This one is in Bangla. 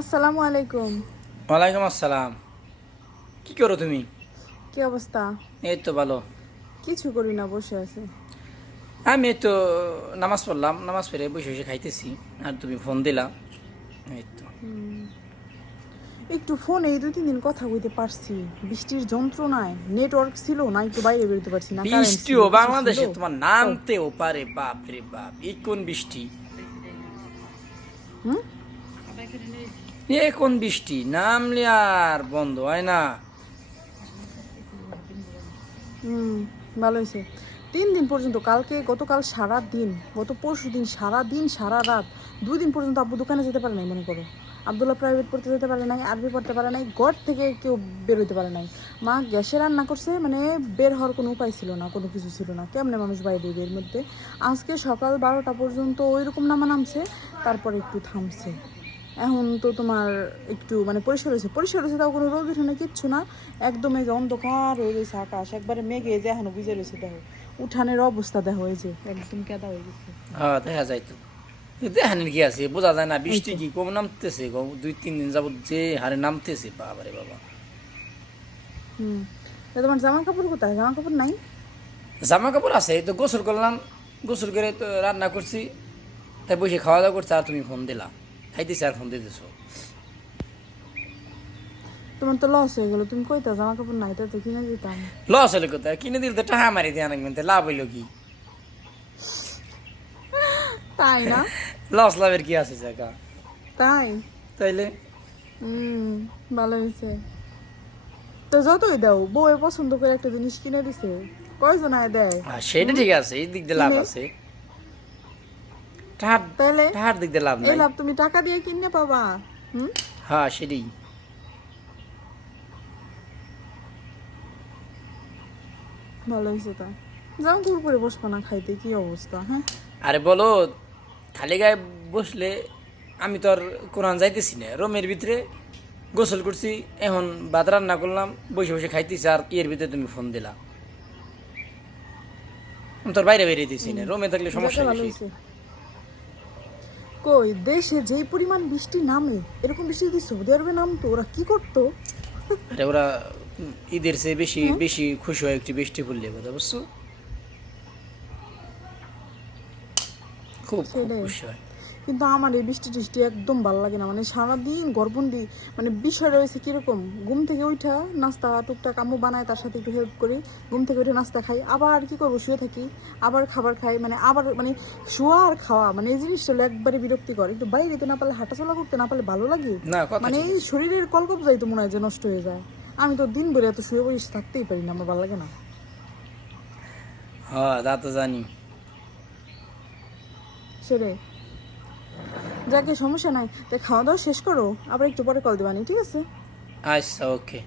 আসসালামু আলাইকুম। ওয়ালাইকুম আসসালাম। কি করো তুমি? কি অবস্থা? এই তো ভালো। কিছু করি না বসে আছে। আমি তো নামাজ পড়লাম নামাজ পড়ে বসে বসে খাইতেছি আর তুমি ফোন দিলা। এই তো। একটু ফোনে দুই তিন দিন কথা কইতে পারছি। বৃষ্টির যন্ত্রণায় নেটওয়ার্ক ছিল না একটু বাইরে বেরোতে পারছি না বৃষ্টিও বাংলাদেশে তোমার নামতেও পারে বাপ রে বাপ এই কোন বৃষ্টি? হুম? এ বৃষ্টি? নামলে আর বন্ধ, হয় না? হুম, ভালো হয়েছে। তিন দিন পর্যন্ত, কালকে, গতকাল সারা দিন, গত পরশু দিন, সারা দিন, সারা রাত, দুই দিন পর্যন্ত আব্বু দোকানে যেতে পারে নাই, মনে করো। আবদুল্লাহ প্রাইভেট পড়তে যেতে পারে নাই, আরবি পড়তে পারে নাই, ঘর থেকে কেউ বেরোতে পারে নাই। মা গ্যাসে রান্না করছে মানে বের হওয়ার কোনো উপায় ছিল না, কোনো কিছু ছিল না। কেমনে মানুষ বাইরে বের মধ্যে? আজকে সকাল বারোটা পর্যন্ত ওই রকম নামা নামছে, তারপরে একটু থামছে। এখন তো তোমার একটু মানে পরিষ্কার হয়েছে। পরিষ্কার হয়েছে তাও কোনো রোদ উঠে না কিচ্ছু না। একদম এই যে অন্ধকার হয়ে গেছে আকাশ। একবারে মেঘে যে এখনও বুঝে রয়েছে দেখো। উঠানের অবস্থা দেখো এই যে। একদম কেদা হয়ে গেছে। হ্যাঁ দেখা যায় তো। দেখেন কি আছে বোঝা যায় না বৃষ্টি কি কম নামতেছে দুই তিন দিন যাবত যে হারে নামতেছে বাবারে বাবা। হুম। তোমার জামা কাপড় কোথায়? জামা কাপড় নাই? জামা কাপড় আছে এই তো গোসল করলাম। গোসল করে তো রান্না করছি তাই বসে খাওয়া দাওয়া করছে আর তুমি ফোন দিলা। খাইতেছি আর ফোন দিতেছো তোমার তো লস হয়ে গেল তুমি কইতা জামা কাপড় নাই তো কিনে দিতাম। লস হলে কোথায়? কিনে দিল তো টাকা মারি দিয়ে আনবেন তো লাভ হইল কি? তাই না? লস লাভের কি আছে জায়গা? তাই? তাইলে? হুম ভালো হয়েছে তো যতই দাও বউয়ে পছন্দ করে একটা জিনিস কিনে দিছে। কয়জন আয় দেয়? আর সেটা ঠিক আছে এই দিক দিয়ে লাভ আছে। টাহার তাহলে টাহার দিক দিয়ে লাভ এই নাই। লাভ তুমি টাকা দিয়ে কিনে পাবা হুম? হ্যাঁ সেটাই। ভালো হয়েছে তা। যাও দূর করে বসবো না খাইতে কি অবস্থা হ্যাঁ? আরে বলো খালি গায়ে বসলে আমি তো আর কোরআন যাইতেছি না। রুমের ভিতরে গোসল করছি এখন ভাত রান্না করলাম বসে বসে খাইতেছি আর এর ভিতরে তুমি ফোন দিলা। আমি তোর বাইরে বেরিয়ে দিছি না। রুমে থাকলে সমস্যা ভালো বেশি হয়েছে কই? দেশে যেই পরিমাণ বৃষ্টি নামে এরকম বৃষ্টি যদি সৌদি আরবে নামতো ওরা কি করতো? আরে ওরা ঈদের চেয়ে বেশি বেশি খুশি হয় একটু বৃষ্টি পড়লে কথা বুঝছ? খুব খুব। খুশি হয়। কিন্তু আমার এই বৃষ্টি টিষ্টি একদম ভালো লাগে না। মানে সারাদিন গর্বন্দি মানে বিষয় রয়েছে কীরকম? ঘুম থেকে উঠা নাস্তা টুকটাক আম্মু বানায় তার সাথে একটু হেল্প করি। ঘুম থেকে উঠে নাস্তা খাই। আবার কি করব? শুয়ে থাকি। আবার খাবার খাই। মানে আবার মানে শোয়া আর খাওয়া মানে এই জিনিসটা হলো একবারে বিরক্তিকর। একটু বাইরে তো না পারলে হাঁটাচলা করতে না পারলে ভালো লাগে। না মানে এই শরীরের কলকপ যাই তো মনে হয় যে নষ্ট হয়ে যায়। আমি তো দিন ভরে এত শুয়ে বসে থাকতেই পারি না আমার ভালো লাগে না। হ্যাঁ তা তো জানি। সেরে যাকে সমস্যা নাই তাই খাওয়া দাওয়া শেষ করো, আবার একটু পরে কল দেবানি ঠিক আছে? আচ্ছা ওকে